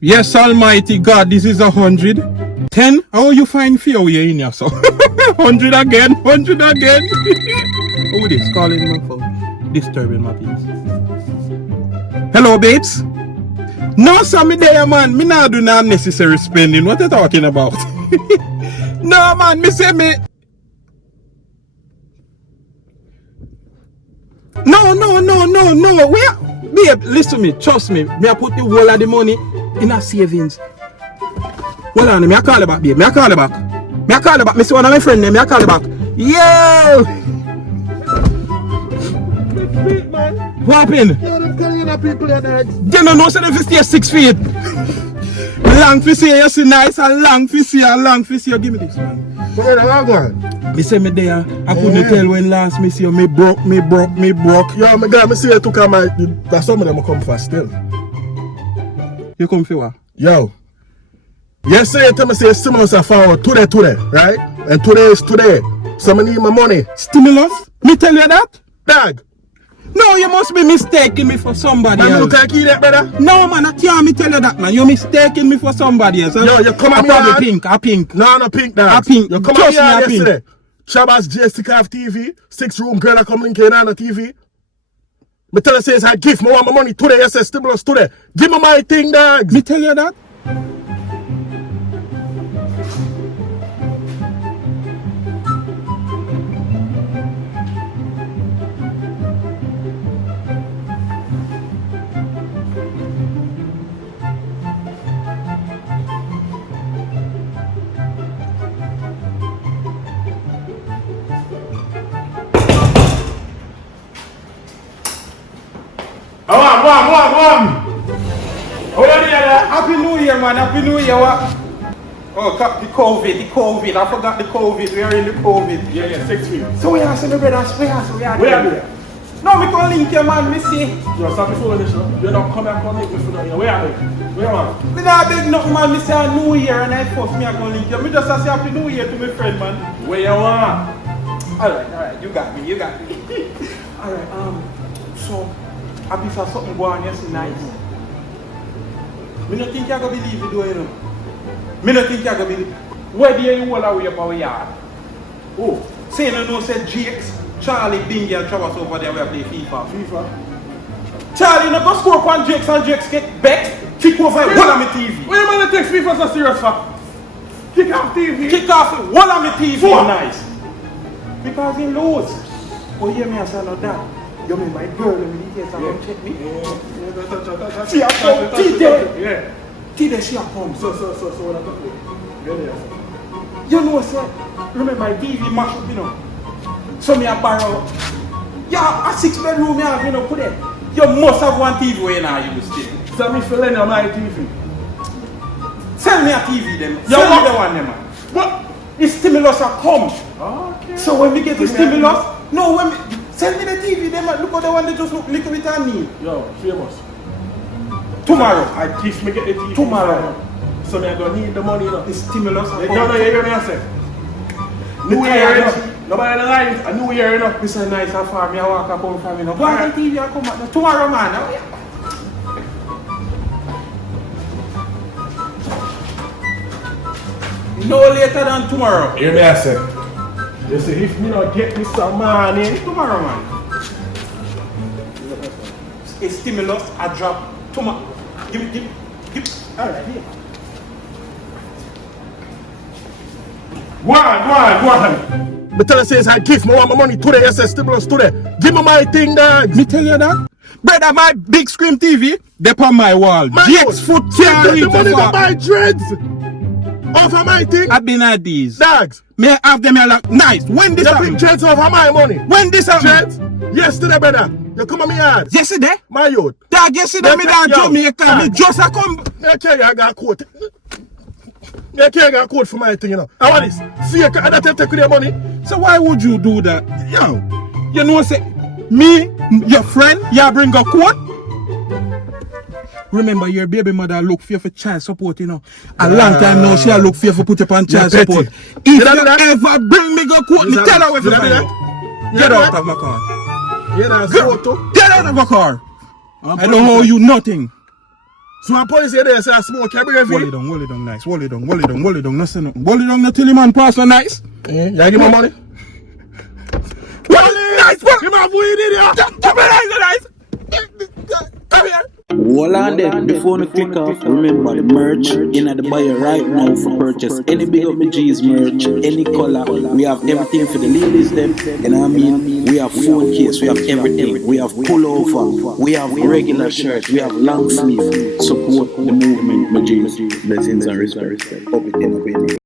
Yes, Almighty God, this is 100. 10? How you find fear you're in here, so? 100 again, 100 again. Who this? Calling my phone. Disturbing my peace. Hello, babes? No, sir, me there, man. Me not do no unnecessary spending. What you talking about? No, man, me say me... No. Where? Babe, listen to me. Trust me. Me I put the whole of the money in a savings. Hold on, me I call you back, babe. Me I call you back. Me see one of my friends, me I call you back. Yo! What happened? Yeah, them calling up people in there. They don't know so they stay 6 feet. Long for see you see nice and long for see you. Give me this man. Where the long one? Me say me there. I couldn't tell when last me see you. Me broke. Yo, my God, me see you took out my... That some of them will come for still. You come for what? Yo. Yesterday you tell me say stimulus are forward today, right? And today is today. So I need my money. Stimulus? Me tell you that? Dog. No, you must be mistaking me for somebody Man, else. you can't keep that, brother. No, man, I can't me tell you that, man. You're mistaking me for somebody else. Yo, you come at me probably hard. I pink. No, pink, dog. I pink. You come Trust at me hard me, I pink. yesterday. Shabazz JSTK have TV. 6-room girl are coming in on the TV. Me tell you say it's a gift. Me want my money today. You say stimulus today. Give me my thing, dog. Me tell you that? Happy New Year, man. Happy New Year. What? Oh, the COVID. I forgot the COVID. We are in the COVID. Yeah, 6 feet. So we are celebrating. We are there? No, me can link you, man. Me see. Yo, stop before this, you know. You don't come and link me for nothing. Where are they? Where am I? Me not big nothing, man. Me say a New Year and I force me a go link you. Me just say Happy New Year to my friend, man. Where you are? Alright. You got me. Alright, so happy for something going on yesterday night. Me not think you're gonna believe it, though, you know. Me not think you're gonna believe it. Where do you all away up our yard? Oh, say no, said Jakes, Charlie, Bingy, and Travis over there where I play FIFA. Charlie, no go score upon Jakes and Jakes get back, kick off one of my TV. Where you man take FIFA so serious for? Kick off TV. Kick off one of my TV. For? Nice. Because he lose. Oh, hear me, I say no that. You mean my girl, let me details and come check me. She a come, T-Day. Yeah. T-Day, she a come. So what I got there? You know, sir, remember my TV mash up, you know. So me a borrow. Yeah, a 6-bedroom me have, you know, put it. You must have one TV where you now use still. So me fill in on my TV. Sell me a TV then. Sell me the one then, man. What? The stimulus a come. Okay. So when we get the stimulus, no, when we... Send me the TV, then look at the one that just look little bit on me. Yo, famous. Tomorrow. I gift me get the TV. Tomorrow. So me I gonna need the money, you know. The stimulus. You hear me I say? New Year, you know. Nobody alive. A New Year, you know. This is nice and far. Me I walk up home from me now. Go on TV and come back. Tomorrow, man. No later than tomorrow. Hear me I say? You see, if me not get me some money, Tomorrow, man. A stimulus, a drop. Tomorrow. Give me. Alright, here. Go on. Me tell you say it's a gift. Me want my money today. You say stimulus today. Give me my thing, dog. Me tell you that? Brother, my big screen TV, they on my wall. Jake's foot can't reach the money to buy dreads. Off of my thing. I've been at these. Dogs. May I have them here like nice. When this You happen? pick dreads off of my money. When this happen? Dreads? Yesterday, brother. You come on me yard. Yesterday? My youth. Dog, yesterday me down Jamaica. Me just a come. Me tell you I got a coat. Me tell you I got a coat for my thing, you know. I want this. See you can take with your money. So why would you do that? Yo, you know say me, your friend, you bring a coat? Remember, your baby mother look for you for child support, you know. A long time now, she look for you for put up on child support. If you ever bring me go court, me tell her where to find you. Get out of my car. Yeah, that's photo. Get out of my car. I don't owe you nothing. So a police here there say I smoke, can I bring a Wall fee? it down nice. Wall it down, no say nothing. Wall it down, no till him man pass no nice. Yeah, you give me money? Wall it nice, bro. Give me a food, idiot! Come here, nice. Come here. Hold on there, before we click off, remember the merch in the buyer right now for purchase. Any Big Up Me G's merch, any color, we have everything for the ladies them, you know what I mean? We have phone case, we have everything, we have pullover, we have regular shirts, we have long sleeve. Support the movement, my G's. Blessings and respect. Up it in